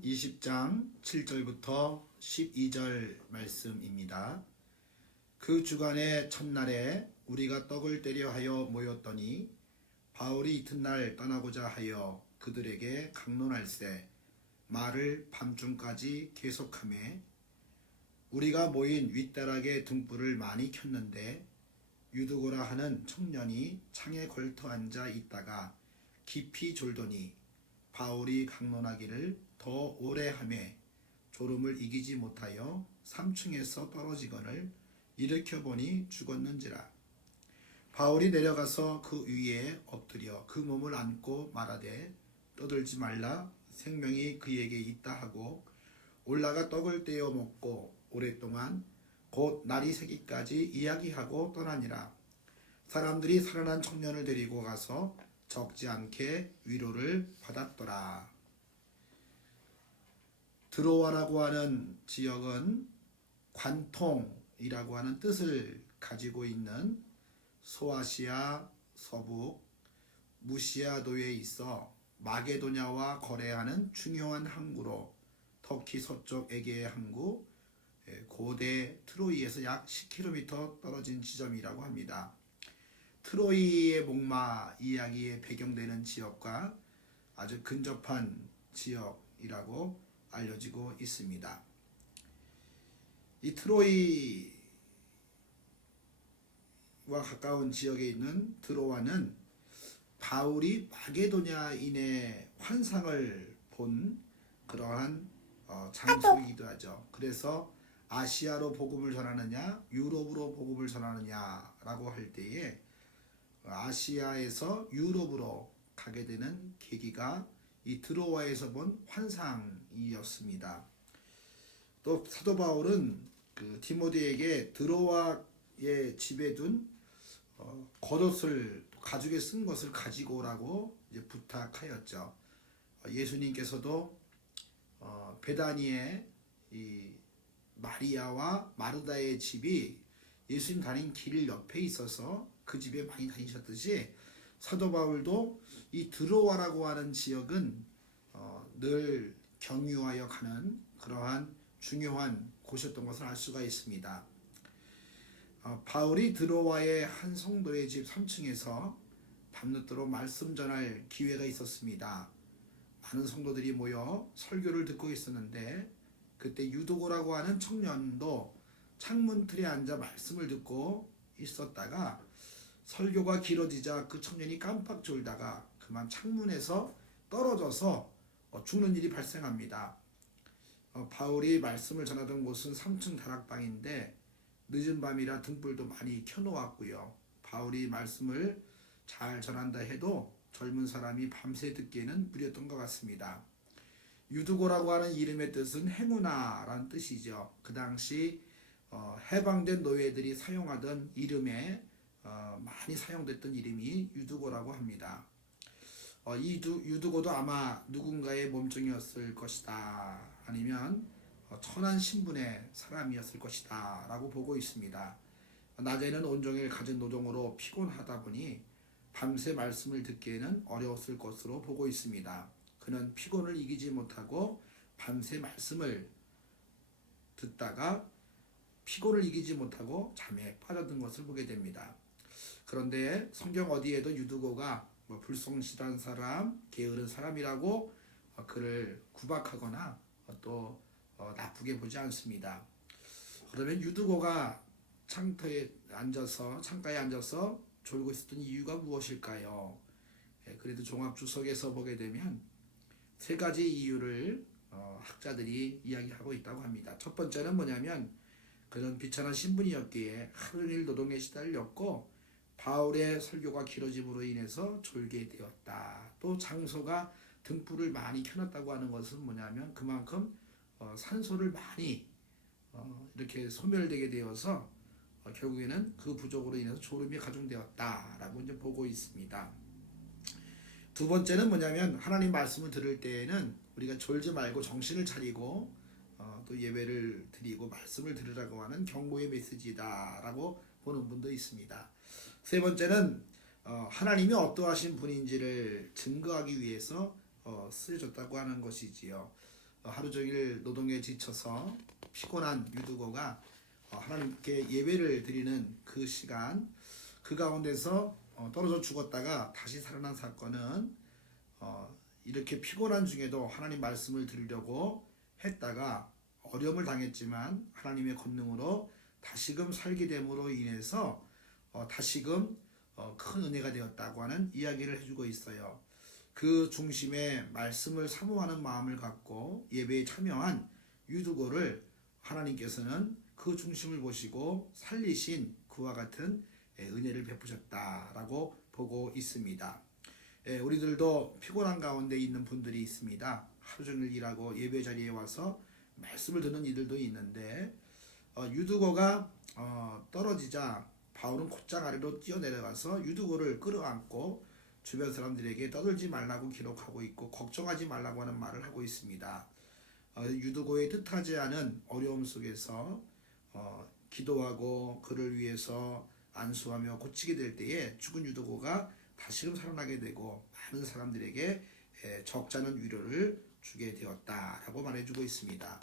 요한 20장 7절부터 12절 말씀입니다. 그 주간의 첫날에 우리가 떡을 떼려 하여 모였더니 바울이 이튿날 떠나고자 하여 그들에게 강론할세 말을 밤중까지 계속하매 우리가 모인 윗다락에 등불을 많이 켰는데 유두고라 하는 청년이 창에 걸터 앉아 있다가 깊이 졸더니 바울이 강론하기를 더 오래 하매 졸음을 이기지 못하여 3층에서 떨어지거늘 일으켜 보니 죽었는지라. 바울이 내려가서 그 위에 엎드려 그 몸을 안고 말하되 떠들지 말라, 생명이 그에게 있다 하고 올라가 떡을 떼어 먹고 오랫동안 곧 날이 새기까지 이야기하고 떠나니라. 사람들이 살아난 청년을 데리고 가서 적지 않게 위로를 받았더라. 드로아라고 하는 지역은 관통이라고 하는 뜻을 가지고 있는 소아시아 서북 무시아도에 있어 마게도냐와 거래하는 중요한 항구로 터키 서쪽 에게의 항구 고대 트로이에서 약 10km 떨어진 지점이라고 합니다. 트로이의 목마 이야기에 배경되는 지역과 아주 근접한 지역이라고 알려지고 있습니다. 이 트로이와 가까운 지역에 있는 드로아는 바울이 마게도냐인의 환상을 본 그러한 장소이기도 하죠. 그래서 아시아로 복음을 전하느냐 유럽으로 복음을 전하느냐라고 할 때에 아시아에서 유럽으로 가게 되는 계기가 이 드로아에서 본 환상이었습니다. 또 사도 바울은 그 디모데에게 드로아의 집에 둔 겉옷을 가죽에 쓴 것을 가지고 오라고 이제 부탁하였죠. 예수님께서도 베다니에 이 마리아와 마르다의 집이 예수님 다닌 길 옆에 있어서 그 집에 많이 다니셨듯이 사도 바울도 이 드로아라고 하는 지역은 늘 경유하여 가는 그러한 중요한 곳이었던 것을 알 수가 있습니다. 바울이 드로아의 한 성도의 집 3층에서 밤늦도록 말씀 전할 기회가 있었습니다. 많은 성도들이 모여 설교를 듣고 있었는데 그때 유도고라고 하는 청년도 창문 틀에 앉아 말씀을 듣고 있었다가 설교가 길어지자 그 청년이 깜빡 졸다가 그만 창문에서 떨어져서 죽는 일이 발생합니다. 바울이 말씀을 전하던 곳은 3층 다락방인데 늦은 밤이라 등불도 많이 켜놓았고요. 바울이 말씀을 잘 전한다 해도 젊은 사람이 밤새 듣기에는 무리였던 것 같습니다. 유두고라고 하는 이름의 뜻은 행운아라는 뜻이죠. 그 당시 해방된 노예들이 사용하던 이름에 많이 사용됐던 이름이 유두고라고 합니다. 이 유두고도 아마 누군가의 몸종이었을 것이다, 아니면 천한 신분의 사람이었을 것이다 라고 보고 있습니다. 낮에는 온종일 가진 노동으로 피곤하다 보니 밤새 말씀을 듣기에는 어려웠을 것으로 보고 있습니다. 그는 피곤을 이기지 못하고 밤새 말씀을 듣다가 피곤을 이기지 못하고 잠에 빠져든 것을 보게 됩니다. 그런데 성경 어디에도 유두고가 불성실한 사람, 게으른 사람이라고 그를 구박하거나 또 나쁘게 보지 않습니다. 그러면 유두고가 창가에 앉아서 졸고 있었던 이유가 무엇일까요? 그래도 종합주석에서 보게 되면 세 가지 이유를 학자들이 이야기하고 있다고 합니다. 첫 번째는 뭐냐면 그는 비천한 신분이었기에 하루 종일 노동에 시달렸고 바울의 설교가 길어짐으로 인해서 졸게 되었다. 또 장소가 등불을 많이 켜놨다고 하는 것은 뭐냐면 그만큼 산소를 많이 이렇게 소멸되게 되어서 결국에는 그 부족으로 인해서 졸음이 가중되었다라고 이제 보고 있습니다. 두 번째는 뭐냐면 하나님 말씀을 들을 때에는 우리가 졸지 말고 정신을 차리고 또 예배를 드리고 말씀을 들으라고 하는 경고의 메시지다라고 보는 분도 있습니다. 세 번째는 하나님이 어떠하신 분인지를 증거하기 위해서 쓰여졌다고 하는 것이지요. 하루 종일 노동에 지쳐서 피곤한 유두고가 하나님께 예배를 드리는 그 시간, 그 가운데서 떨어져 죽었다가 다시 살아난 사건은 이렇게 피곤한 중에도 하나님 말씀을 들으려고 했다가 어려움을 당했지만 하나님의 권능으로 다시금 살게 됨으로 인해서 다시금 큰 은혜가 되었다고 하는 이야기를 해주고 있어요. 그 중심에 말씀을 사모하는 마음을 갖고 예배에 참여한 유두고를 하나님께서는 그 중심을 보시고 살리신 그와 같은 은혜를 베푸셨다라고 보고 있습니다. 우리들도 피곤한 가운데 있는 분들이 있습니다. 하루 종일 일하고 예배 자리에 와서 말씀을 듣는 이들도 있는데 유두고가 떨어지자 바울은 곧장 아래로 뛰어내려가서 유두고를 끌어안고 주변 사람들에게 떠들지 말라고 기록하고 있고 걱정하지 말라고 하는 말을 하고 있습니다. 유두고의 뜻하지 않은 어려움 속에서 기도하고 그를 위해서 안수하며 고치게 될 때에 죽은 유두고가 다시금 살아나게 되고 많은 사람들에게 적잖은 위로를 주게 되었다라고 말해주고 있습니다.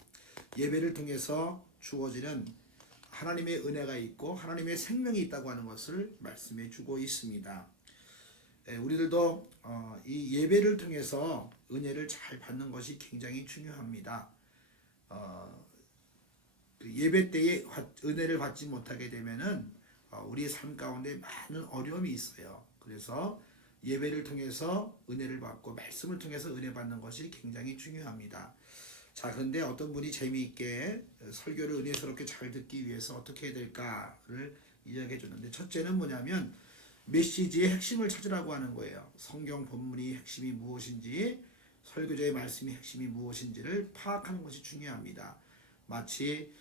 예배를 통해서 주어지는 하나님의 은혜가 있고 하나님의 생명이 있다고 하는 것을 말씀해 주고 있습니다. 우리들도 이 예배를 통해서 은혜를 잘 받는 것이 굉장히 중요합니다. 예배 때에 은혜를 받지 못하게 되면은 우리의 삶 가운데 많은 어려움이 있어요. 그래서 예배를 통해서 은혜를 받고 말씀을 통해서 은혜 받는 것이 굉장히 중요합니다. 자, 그런데 어떤 분이 재미있게 설교를 은혜스럽게 잘 듣기 위해서 어떻게 해야 될까를 이야기해 줬는데, 첫째는 뭐냐면 메시지의 핵심을 찾으라고 하는 거예요. 성경 본문이 핵심이 무엇인지, 설교자의 말씀이 핵심이 무엇인지를 파악하는 것이 중요합니다. 마치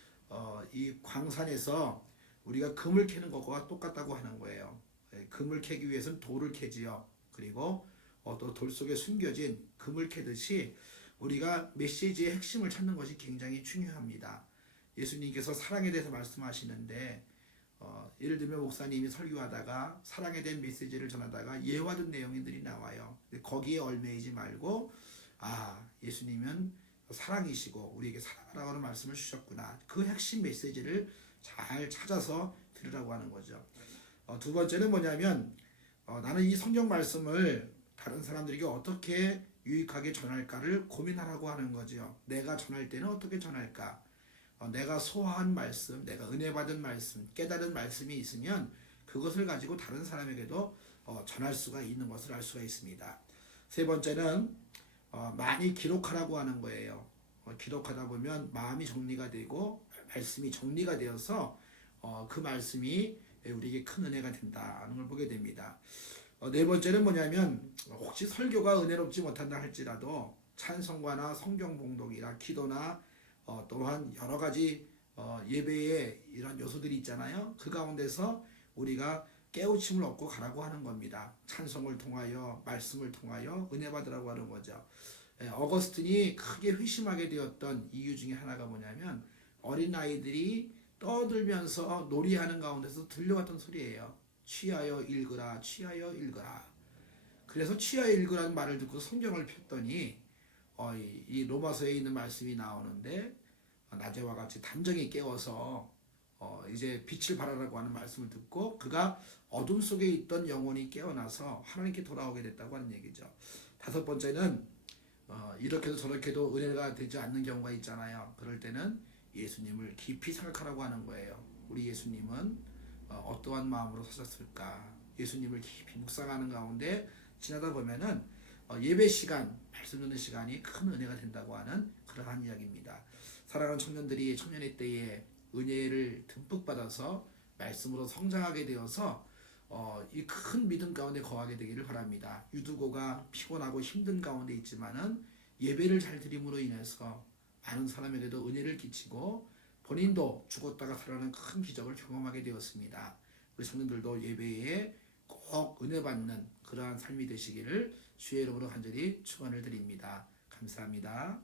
이 광산에서 우리가 금을 캐는 것과 똑같다고 하는 거예요. 금을 캐기 위해서는 돌을 캐지요. 그리고 또 돌 속에 숨겨진 금을 캐듯이 우리가 메시지의 핵심을 찾는 것이 굉장히 중요합니다. 예수님께서 사랑에 대해서 말씀하시는데 예를 들면 목사님이 설교하다가 사랑에 대한 메시지를 전하다가 예화된 내용들이 나와요. 거기에 얽매이지 말고 예수님은 사랑이시고 우리에게 사랑하라고 하는 말씀을 주셨구나. 그 핵심 메시지를 잘 찾아서 들으라고 하는 거죠. 두 번째는 뭐냐면 나는 이 성경 말씀을 다른 사람들에게 어떻게 유익하게 전할까를 고민하라고 하는 거죠. 내가 전할 때는 어떻게 전할까? 내가 소화한 말씀, 내가 은혜 받은 말씀, 깨달은 말씀이 있으면 그것을 가지고 다른 사람에게도 전할 수가 있는 것을 알 수가 있습니다. 세 번째는 많이 기록하라고 하는 거예요. 기록하다 보면 마음이 정리가 되고 말씀이 정리가 되어서 그 말씀이 우리에게 큰 은혜가 된다는 걸 보게 됩니다. 네 번째는 뭐냐면 혹시 설교가 은혜롭지 못한다 할지라도 찬송가나 성경 봉독이나 기도나 또한 여러 가지 예배의 이런 요소들이 있잖아요. 그 가운데서 우리가 깨우침을 얻고 가라고 하는 겁니다. 찬송을 통하여 말씀을 통하여 은혜 받으라고 하는 거죠. 어거스틴이 크게 회심하게 되었던 이유 중에 하나가 뭐냐면 어린아이들이 떠들면서 놀이하는 가운데서 들려왔던 소리예요. 취하여 읽으라, 취하여 읽으라. 그래서 취하여 읽으라는 말을 듣고 성경을 폈더니 이 로마서에 있는 말씀이 나오는데 낮에와 같이 단정히 깨워서 이제 빛을 발하라고 하는 말씀을 듣고 그가 어둠 속에 있던 영혼이 깨어나서 하나님께 돌아오게 됐다고 하는 얘기죠. 다섯 번째는 이렇게도 저렇게도 은혜가 되지 않는 경우가 있잖아요. 그럴 때는 예수님을 깊이 생각하라고 하는 거예요. 우리 예수님은 어떠한 마음으로 사셨을까? 예수님을 깊이 묵상하는 가운데 지나다 보면은 예배 시간, 말씀 듣는 시간이 큰 은혜가 된다고 하는 그러한 이야기입니다. 사랑하는 청년들이 청년의 때에 은혜를 듬뿍 받아서 말씀으로 성장하게 되어서 이 큰 믿음 가운데 거하게 되기를 바랍니다. 유두고가 피곤하고 힘든 가운데 있지만은 예배를 잘 드림으로 인해서 많은 사람에게도 은혜를 끼치고 본인도 죽었다가 살아나는 큰 기적을 경험하게 되었습니다. 우리 청년들도 예배에 꼭 은혜 받는 그러한 삶이 되시기를 주의 이름으로 간절히 축원을 드립니다. 감사합니다.